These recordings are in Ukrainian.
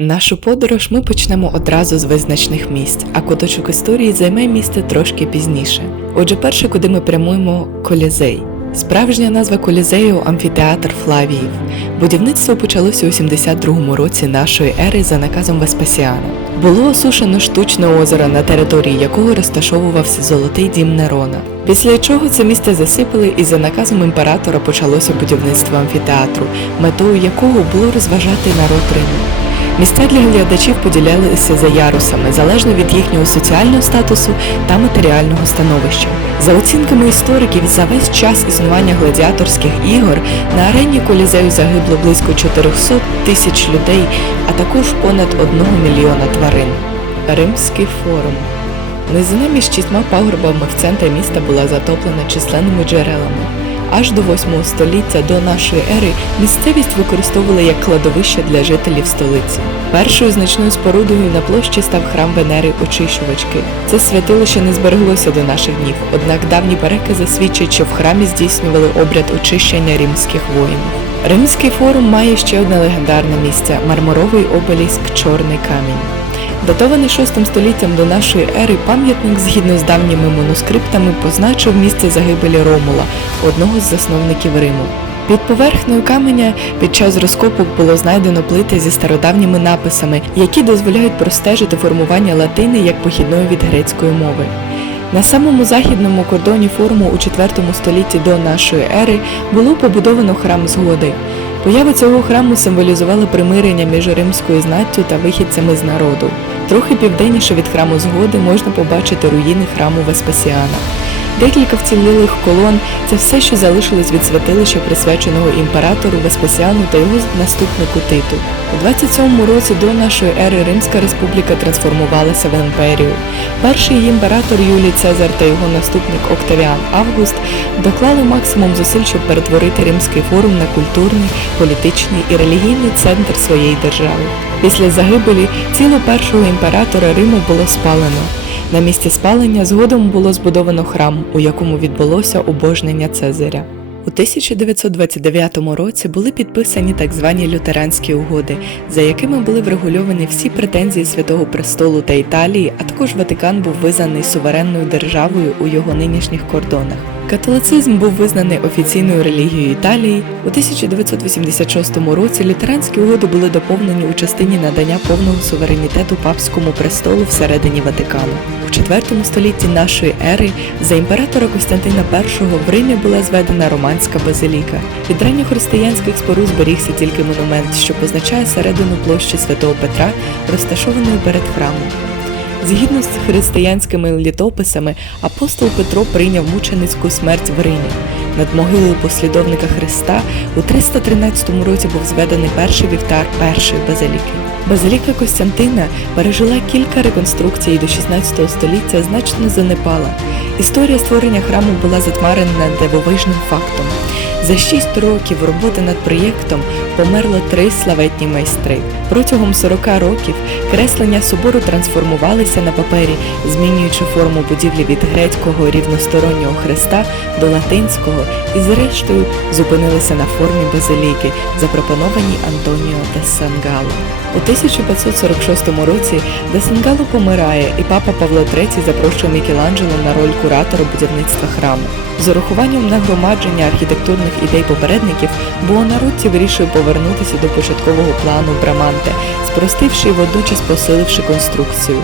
Нашу подорож ми почнемо одразу з визначних місць, а куточок історії займе місце трошки пізніше. Отже, перше, куди ми прямуємо колізей. Справжня назва колізею амфітеатр Флавіїв. Будівництво почалося у 72-му році нашої ери за наказом Веспасіана. Було осушено штучне озеро, на території якого розташовувався золотий дім Нерона. Після чого це місце засипали і за наказом імператора почалося будівництво амфітеатру, метою якого було розважати народ Риму. Місця для глядачів поділялися за ярусами, залежно від їхнього соціального статусу та матеріального становища. За оцінками істориків, за весь час існування гладіаторських ігор на арені колізею загибло близько 400 тисяч людей, а також понад 1 мільйона тварин. Римський форум. Низина між шістьма пагорбами в центрі міста була затоплена численними джерелами. Аж до 8 століття до нашої ери місцевість використовували як кладовище для жителів столиці. Першою значною спорудою на площі став храм Венери Очищувачки. Це святилище не збереглося до наших днів, однак давні перекази свідчать, що в храмі здійснювали обряд очищення римських воїнів. Римський форум має ще одне легендарне місце мармуровий обеліск Чорний камінь. Датований 6 століттям до нашої ери, пам'ятник згідно з давніми манускриптами позначив місце загибелі Ромула, одного з засновників Риму. Під поверхнею каменя під час розкопок було знайдено плити зі стародавніми написами, які дозволяють простежити формування латини як похідної від грецької мови. На самому західному кордоні форуму у 4 столітті до нашої ери було побудовано храм згоди. Поява цього храму символізувала примирення між римською знаттю та вихідцями з народу. Трохи південніше від храму згоди можна побачити руїни храму Веспасіана. Декілька вцілілих колон це все, що залишилось від святилища, присвяченого імператору Веспасіану та його наступнику Титу. У 27 році до нашої ери Римська республіка трансформувалася в імперію. Перший імператор Юлій Цезар та його наступник Октавіан Август доклали максимум зусиль, щоб перетворити Римський форум на культурний, політичний і релігійний центр своєї держави. Після загибелі тіло першого імператора Риму було спалено. На місці спалення згодом було збудовано храм, у якому відбулося обожнення Цезаря. У 1929 році були підписані так звані лютеранські угоди, за якими були врегульовані всі претензії Святого Престолу та Італії, а також Ватикан був визнаний суверенною державою у його нинішніх кордонах. Католицизм був визнаний офіційною релігією Італії. У 1986 році лютеранські угоди були доповнені у частині надання повного суверенітету папському престолу всередині Ватикану. У IV столітті нашої ери за імператора Костянтина І в Римі була зведена романська базиліка. Від ранньохристиянських споруд зберігся тільки монумент, що позначає середину площі святого Петра, розташованої перед храмом. Згідно з християнськими літописами, апостол Петро прийняв мученицьку смерть в Римі. Над могилою послідовника Христа у 313 році був зведений перший вівтар першої базиліки. Базиліка Костянтина пережила кілька реконструкцій до 16 століття значно занепала. Історія створення храму була затмарена дивовижним фактом. За шість років роботи над проєктом померло три славетні майстри. Протягом 40 років креслення собору трансформувалися на папері, змінюючи форму будівлі від грецького рівностороннього хреста до латинського і, зрештою, зупинилися на формі базиліки, запропонованій Антоніо де Сангало. У 1546 році де Сангало помирає, і папа Павло III запрошує Мікеланджело на роль куратора будівництва храму. З урахуванням нагромадження архітектурних ідей попередників, Буонаротті вирішує повернутися до початкового плану Браманте, спростивши і водночас посиливши конструкцію.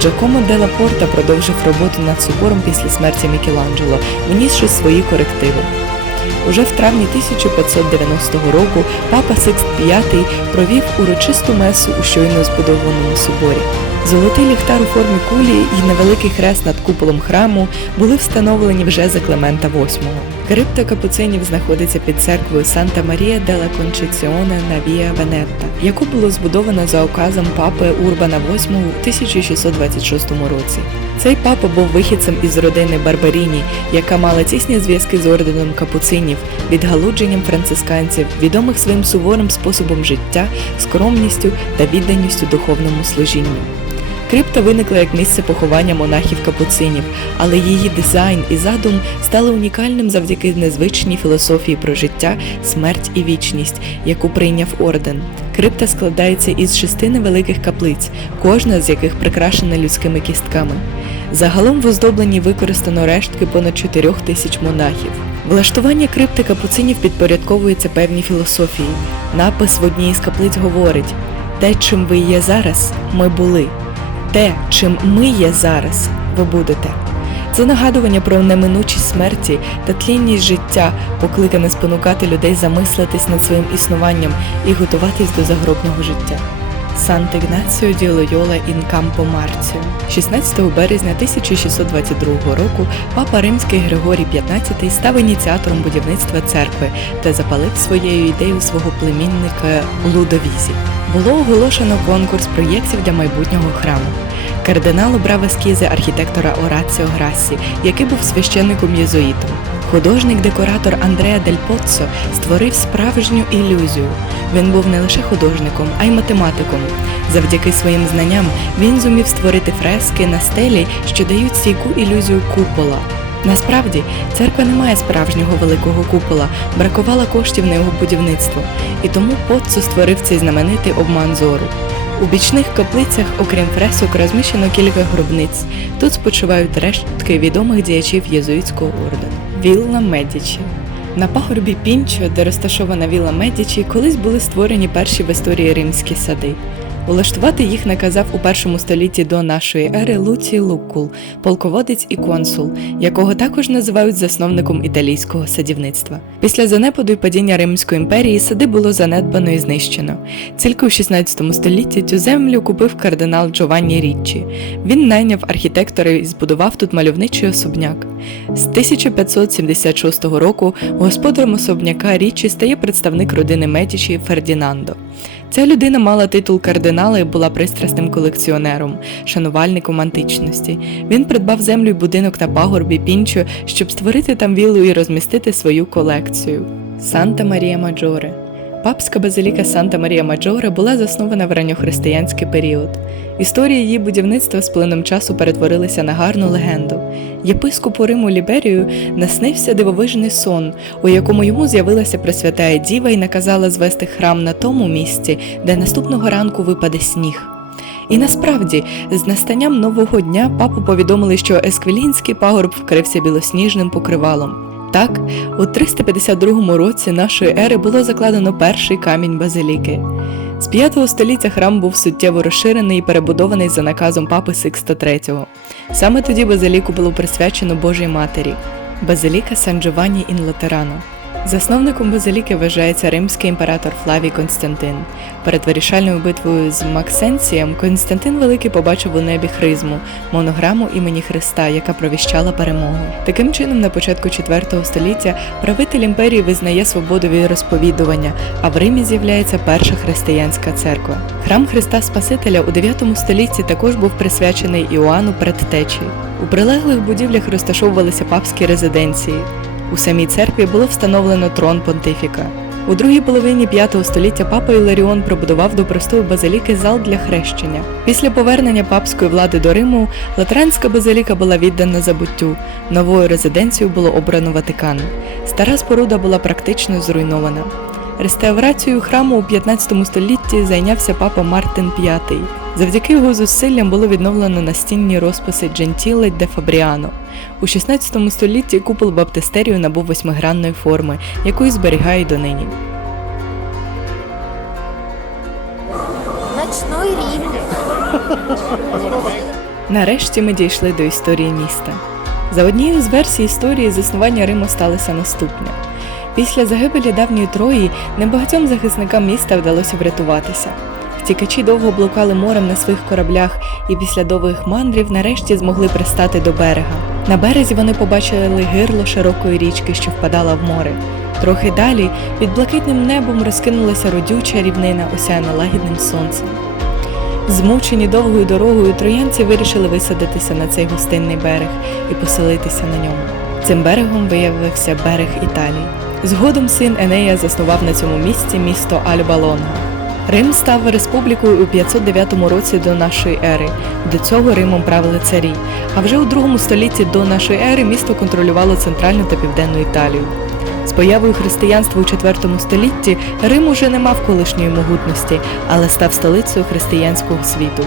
Джакомо Делла Порта продовжив роботу над собором після смерті Мікеланджело, внісши свої корективи. Уже в травні 1590 року папа Сикст V провів урочисту месу у щойно збудованому соборі. Золотий ліхтар у формі кулі і невеликий хрест над куполом храму були встановлені вже за Клемента VIII. Крипта капуцинів знаходиться під церквою Санта Марія Кончеціоне на Віа Венетта, яку було збудовано за оказом папи Урбана VIII у 1626 році. Цей папа був вихідцем із родини Барбаріні, яка мала тісні зв'язки з орденом капуцинів, відгалудженням францисканців, відомих своїм суворим способом життя, скромністю та відданістю духовному служінню. Крипта виникла як місце поховання монахів капуцинів, але її дизайн і задум стали унікальним завдяки незвичній філософії про життя, смерть і вічність, яку прийняв орден. Крипта складається із шести невеликих каплиць, кожна з яких прикрашена людськими кістками. Загалом в оздобленні використано рештки понад 4 тисяч монахів. Влаштування крипти капуцинів підпорядковується певній філософії. Напис в одній із каплиць говорить: те, чим ви є зараз, ми були. Те, чим ми є зараз, ви будете. Це нагадування про неминучість смерті та тлінність життя, покликане спонукати людей замислитись над своїм існуванням і готуватись до загробного життя. Сант'Ігнаціо ді Лойола ін Кампо Марціо. 16 березня 1622 року папа римський Григорій XV став ініціатором будівництва церкви та запалив своєю ідеєю свого племінника Лудовізі. Було оголошено конкурс проєктів для майбутнього храму. Кардинал обрав ескізи архітектора Ораціо Грассі, який був священником єзуїтом. Художник-декоратор Андреа Дель Поццо створив справжню ілюзію. Він був не лише художником, а й математиком. Завдяки своїм знанням він зумів створити фрески на стелі, що дають стійку ілюзію купола. Насправді, церква не має справжнього великого купола, бракувало коштів на його будівництво, і тому Поццо створив цей знаменитий обман зору. У бічних каплицях, окрім фресок, розміщено кілька гробниць. Тут спочивають рештки відомих діячів єзуїтського ордену. Вілла Медічі. На пагорбі Пінчо, де розташована вілла Медічі, колись були створені перші в історії римські сади. Улаштувати їх наказав у першому столітті до нашої ери Луцій Луккул, полководець і консул, якого також називають засновником італійського садівництва. Після занепаду і падіння Римської імперії сади було занедбано і знищено. Тільки у 16 столітті цю землю купив кардинал Джованні Річчі. Він найняв архітектора і збудував тут мальовничий особняк. З 1576 року господарем особняка Річчі стає представник родини Медічі Фердінандо. Ця людина мала титул кардинала і була пристрасним колекціонером, шанувальником античності. Він придбав землю й будинок на пагорбі Пінчо, щоб створити там віллу і розмістити свою колекцію. Санта Марія Маджоре Папська базиліка Санта Марія Маджоре була заснована в ранньохристиянський період. Історія її будівництва з плином часу перетворилася на гарну легенду. Єпископу Риму Ліберію наснився дивовижний сон, у якому йому з'явилася Пресвятая Діва і наказала звести храм на тому місці, де наступного ранку випаде сніг. І насправді, з настанням нового дня папу повідомили, що Есквілінський пагорб вкрився білосніжним покривалом. Так, у 352 році нашої ери було закладено перший камінь базиліки. З 5 століття храм був суттєво розширений і перебудований за наказом папи Сикста III. Саме тоді базиліку було присвячено Божій Матері Базиліка Сан Джованні ін Латерано. Засновником базиліки вважається римський імператор Флавій Константин. Перед вирішальною битвою з Максенцієм Константин Великий побачив у небі хризму, монограму імені Христа, яка провіщала перемогу. Таким чином, на початку IV століття правитель імперії визнає свободу від розповідування, а в Римі з'являється перша християнська церква. Храм Христа Спасителя у 9 столітті також був присвячений Іоанну Предтечі. У прилеглих будівлях розташовувалися папські резиденції. У самій церкві було встановлено трон понтифіка. У другій половині V століття папа Іларіон пробудував до простої базиліки зал для хрещення. Після повернення папської влади до Риму Латеранська базиліка була віддана забуттю. Новою резиденцією було обрано Ватикан. Стара споруда була практично зруйнована. Реставрацією храму у 15 столітті зайнявся папа Мартин V. Завдяки його зусиллям було відновлено настінні розписи Джентіле де Фабріано. У 16 столітті купол баптистерію набув восьмигранної форми, яку й зберігає донині. Ночной Рим. Нарешті ми дійшли до історії міста. За однією з версій історії заснування Риму сталося наступне. Після загибелі давньої Трої небагатьом захисникам міста вдалося врятуватися. Втікачі довго блукали морем на своїх кораблях і після довгих мандрів нарешті змогли пристати до берега. На березі вони побачили гирло широкої річки, що впадала в море. Трохи далі під блакитним небом розкинулася родюча рівнина, осяяна лагідним сонцем. Змучені довгою дорогою троянці вирішили висадитися на цей гостинний берег і поселитися на ньому. Цим берегом виявився берег Італії. Згодом син Енея заснував на цьому місці місто Альба Лонга. Рим став республікою у 509 році до нашої ери. До цього Римом правили царі. А вже у другому столітті до нашої ери місто контролювало центральну та південну Італію. З появою християнства у IV столітті Рим уже не мав колишньої могутності, але став столицею християнського світу.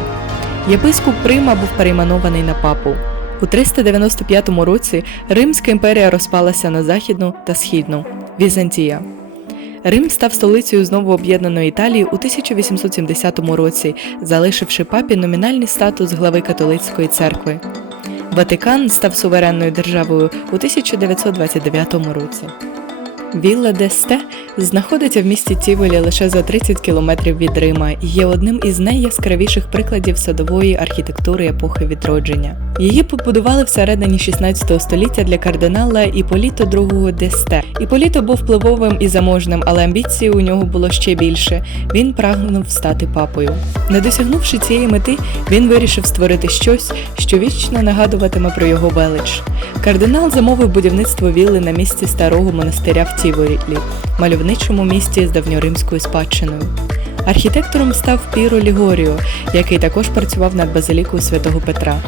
Єпископ Рима був перейменований на папу. У 395 році Римська імперія розпалася на західну та східну Візантія. Рим став столицею знову об'єднаної Італії у 1870 році, залишивши папі номінальний статус глави католицької церкви. Ватикан став суверенною державою у 1929 році. Вілла де Сте знаходиться в місті Тіволі лише за 30 кілометрів від Рима і є одним із найяскравіших прикладів садової архітектури епохи відродження. Її побудували всередині 16 століття для кардинала Іполіто II де Сте. Іполіто був впливовим і заможним, але амбіції у нього було ще більше. Він прагнув стати папою. Не досягнувши цієї мети, він вирішив створити щось, що вічно нагадуватиме про його велич. Кардинал замовив будівництво вілли на місці старого монастиря в Тіворілі, мальовничому місті з давньоримською спадщиною. Архітектором став Піро Лігоріо, який також працював над базилікою святого Петра.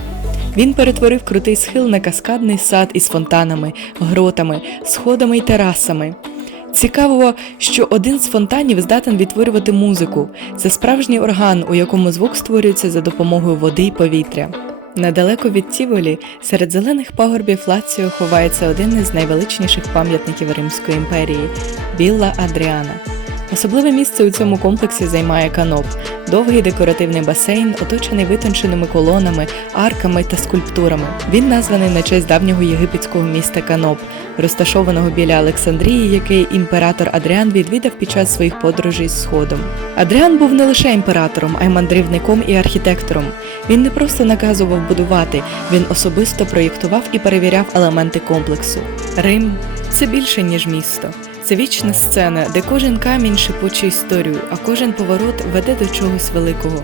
Він перетворив крутий схил на каскадний сад із фонтанами, гротами, сходами й терасами. Цікаво, що один з фонтанів здатен відтворювати музику. Це справжній орган, у якому звук створюється за допомогою води й повітря. Недалеко від Тіволі, серед зелених пагорбів Лаціо ховається один із найвеличніших пам'ятників Римської імперії Вілла Адріана. Особливе місце у цьому комплексі займає каноп довгий декоративний басейн, оточений витонченими колонами, арками та скульптурами. Він названий на честь давнього єгипетського міста Каноп, розташованого біля Олександрії, який імператор Адріан відвідав під час своїх подорожей з Сходом. Адріан був не лише імператором, а й мандрівником і архітектором. Він не просто наказував будувати, він особисто проєктував і перевіряв елементи комплексу. Рим це більше ніж місто. Це вічна сцена, де кожен камінь шепоче історію, а кожен поворот веде до чогось великого.